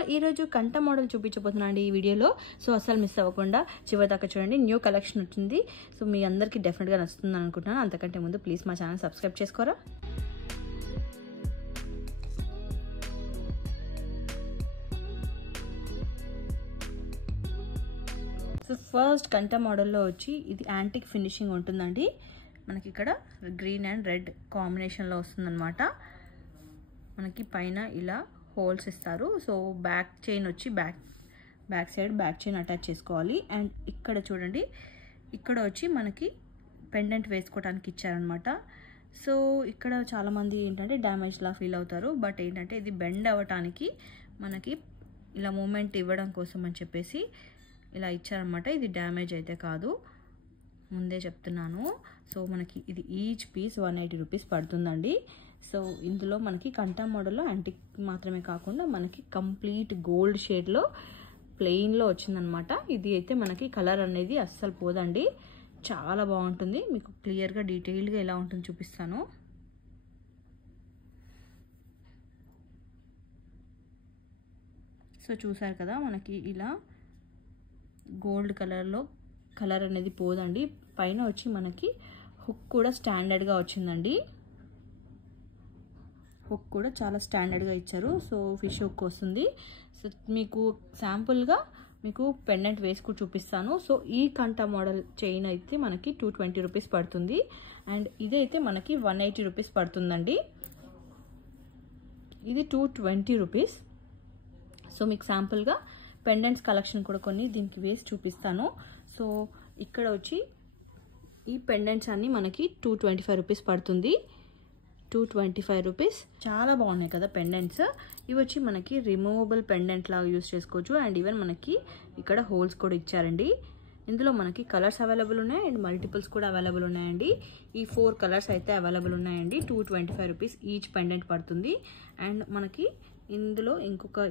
All ఈ రోజు కంట మోడల్ చూపించబోతున్నాను ఈ వీడియోలో. సో అసలు మిస్ అవ్వకుండా చివరి దాకా చూడండి. న్యూ కలెక్షన్ వచ్చింది. సో మీ అందరికీ డెఫినెట్గా నచ్చుతుంది అనుకుంటున్నాను. అంతకంటే ముందు ప్లీజ్ మా ఛానల్ సబ్స్క్రైబ్ చేసుకోరా. సో ఫస్ట్ కంట మోడల్లో వచ్చి ఇది యాంటిక్ ఫినిషింగ్ ఉంటుందండి. మనకి ఇక్కడ గ్రీన్ అండ్ రెడ్ కాంబినేషన్లో వస్తుందన్నమాట. మనకి పైన ఇలా హోల్స్ ఇస్తారు. సో బ్యాక్ చైన్ వచ్చి back side back chain attach చేసుకోవాలి. అండ్ ఇక్కడ చూడండి, ఇక్కడ వచ్చి మనకి పెండెంట్ వేసుకోవడానికి ఇచ్చారనమాట. సో ఇక్కడ చాలామంది ఏంటంటే డ్యామేజ్లా ఫీల్ అవుతారు. బట్ ఏంటంటే ఇది బెండ్ అవ్వటానికి మనకి ఇలా మూమెంట్ ఇవ్వడం కోసం అని చెప్పేసి ఇలా ఇచ్చారనమాట. ఇది డ్యామేజ్ అయితే కాదు, ముందే చెప్తున్నాను. సో మనకి ఇది ఈచ్ పీస్ 180 రూపీస్ పడుతుందండి. సో ఇందులో మనకి కంటా మోడల్లో యాంటిక్ మాత్రమే కాకుండా మనకి కంప్లీట్ గోల్డ్ షేడ్లో ప్లెయిన్లో వచ్చిందనమాట. ఇది అయితే మనకి కలర్ అనేది అస్సలు పోదండి, చాలా బాగుంటుంది. మీకు క్లియర్గా డీటెయిల్గా ఎలా ఉంటుందో చూపిస్తాను. సో చూసారు కదా, మనకి ఇలా గోల్డ్ కలర్లో కలర్ అనేది పోదండి. పైన వచ్చి మనకి హుక్ కూడా స్టాండర్డ్గా వచ్చిందండి. హుక్ కూడా చాలా స్టాండర్డ్గా ఇచ్చారు. సో ఫిష్ హుక్ వస్తుంది. సో మీకు శాంపుల్గా మీకు పెండెంట్ వేసుకు చూపిస్తాను. సో ఈ కంటా మోడల్ చైన్ అయితే మనకి 220 రూపీస్ పడుతుంది. అండ్ ఇదైతే మనకి 180 రూపీస్ పడుతుందండి. ఇది 220 రూపీస్. సో మీకు శాంపుల్గా పెండెంట్స్ కలెక్షన్ కూడా కొన్ని దీనికి వేసి చూపిస్తాను. సో ఇక్కడ వచ్చి ఈ పెండెంట్స్ అన్నీ మనకి 225 రూపీస్ పడుతుంది. 225 రూపీస్. చాలా బాగున్నాయి కదా పెండెంట్స్. ఇవి వచ్చి మనకి రిమూవబుల్ పెండెంట్ లాగా యూస్ చేసుకోవచ్చు. అండ్ ఈవెన్ మనకి ఇక్కడ హోల్స్ కూడా ఇచ్చారండి. ఇందులో మనకి కలర్స్ అవైలబుల్ ఉన్నాయి అండ్ మల్టిపుల్స్ కూడా అవైలబుల్ ఉన్నాయండి. ఈ 4 కలర్స్ అయితే అవైలబుల్ ఉన్నాయండి. 225 రూపీస్ ఈచ్ పెండెంట్ పడుతుంది. అండ్ మనకి ఇందులో ఇంకొక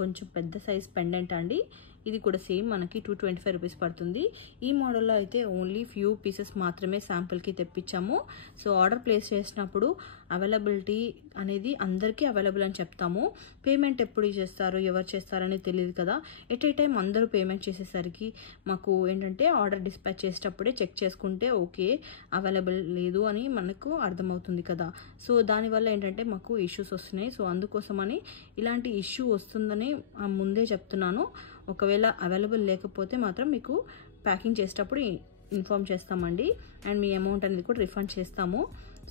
కొంచెం పెద్ద సైజ్ పెండెంట్ అండి. ఇది కూడా సేమ్ మనకి 225 రూపీస్ పడుతుంది. ఈ మోడల్లో అయితే ఓన్లీ ఫ్యూ పీసెస్ మాత్రమే శాంపుల్కి తెప్పించాము. సో ఆర్డర్ ప్లేస్ చేసినప్పుడు అవైలబిలిటీ అనేది అందరికీ అవైలబుల్ అని చెప్తాము. పేమెంట్ ఎప్పుడు చేస్తారు, ఎవరు చేస్తారని తెలియదు కదా. ఎట్ ఏ టైం అందరూ పేమెంట్ చేసేసరికి మాకు ఏంటంటే ఆర్డర్ డిస్పాచ్ చేసేటప్పుడే చెక్ చేసుకుంటే ఓకే అవైలబుల్ లేదు అని మనకు అర్థమవుతుంది కదా. సో దానివల్ల ఏంటంటే మాకు ఇష్యూస్ వస్తున్నాయి. సో అందుకోసమని ఇలాంటి ఇష్యూ వస్తుందని ముందే చెప్తున్నాను. ఒకవేళ అవైలబుల్ లేకపోతే మాత్రం మీకు ప్యాకింగ్ చేసేటప్పుడు ఇన్ఫామ్ చేస్తామండి. అండ్ మీ అమౌంట్ అనేది కూడా రిఫండ్ చేస్తాము.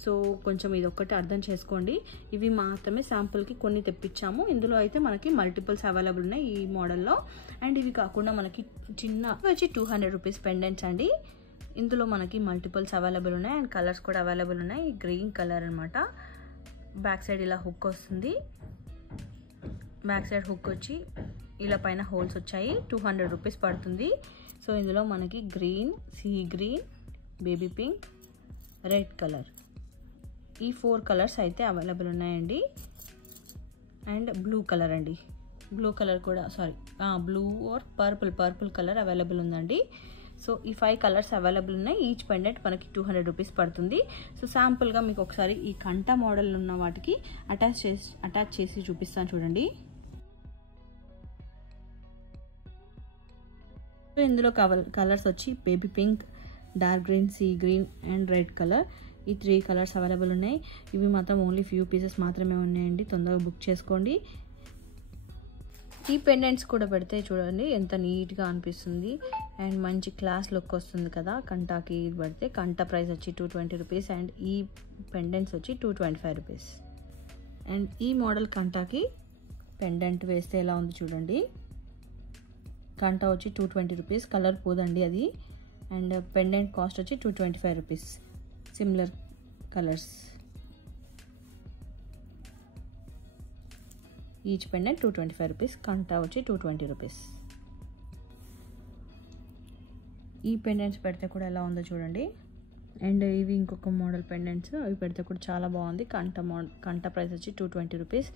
సో కొంచెం ఇది ఒక్కటి అర్థం చేసుకోండి. ఇవి మాత్రమే శాంపుల్కి కొన్ని తెప్పించాము. ఇందులో అయితే మనకి మల్టిపుల్స్ అవైలబుల్ ఉన్నాయి ఈ మోడల్లో. అండ్ ఇవి కాకుండా మనకి చిన్న వచ్చి 200 రూపీస్ పెండెంట్స్ అండి. ఇందులో మనకి మల్టిపుల్స్ అవైలబుల్ ఉన్నాయి అండ్ కలర్స్ కూడా అవైలబుల్ ఉన్నాయి. గ్రీన్ కలర్ అనమాట. బ్యాక్ సైడ్ ఇలా హుక్ వస్తుంది. బ్యాక్ సైడ్ హుక్ వచ్చి ఇలా పైన హోల్స్ వచ్చాయి. 200 రూపీస్ పడుతుంది. సో ఇందులో మనకి green, sea green, baby pink, red colour ఈ 4 కలర్స్ అయితే అవైలబుల్ ఉన్నాయండి. అండ్ బ్లూ కలర్ అండి, బ్లూ కలర్ కూడా blue or purple colour available ఉందండి. సో ఈ 5 కలర్స్ అవైలబుల్ ఉన్నాయి. ఈచ్ పెండెంట్ మనకి 200 రూపీస్ పడుతుంది. సో శాంపుల్గా మీకు ఒకసారి ఈ కంటా మోడల్ ఉన్న వాటికి అటాచ్ చేసి చూపిస్తాను చూడండి. సో ఇందులో కలర్స్ వచ్చి baby pink, dark green, sea green and red colour ఈ 3 కలర్స్ అవైలబుల్ ఉన్నాయి. ఇవి మాత్రం ఓన్లీ ఫ్యూ పీసెస్ మాత్రమే ఉన్నాయండి. తొందరగా బుక్ చేసుకోండి. ఈ పెండెంట్స్ కూడా పెడితే చూడండి ఎంత నీట్గా అనిపిస్తుంది అండ్ మంచి క్లాస్ లుక్ వస్తుంది కదా. కంటాకి పెడితే కంట ప్రైస్ వచ్చి 220 రూపీస్ అండ్ ఈ పెండెంట్స్ వచ్చి 225 రూపీస్. అండ్ ఈ మోడల్ కంటాకి పెండెంట్ వేస్తే ఎలా ఉంది చూడండి. కంటా వచ్చి 220 రూపీస్, కలర్ పోదండి అది. అండ్ పెండెంట్ కాస్ట్ వచ్చి 225 rupees. Similar colours each pendant 225 rupees. కంటా వచ్చి 220 రూపీస్. ఈ పెండెంట్స్ పెడితే కూడా ఎలా ఉందో చూడండి. అండ్ ఇవి ఇంకొక మోడల్ పెండెంట్స్, అవి పెడితే కూడా చాలా బాగుంది. కంట ప్రైస్ వచ్చి 220 రూపీస్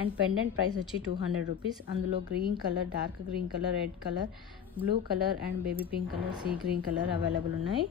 అండ్ పెండెంట్ ప్రైస్ వచ్చి 200 రూపీస్. అందులో green colour, dark green colour, red colour, blue colour and baby pink colour, sea green colour available ఉన్నాయి.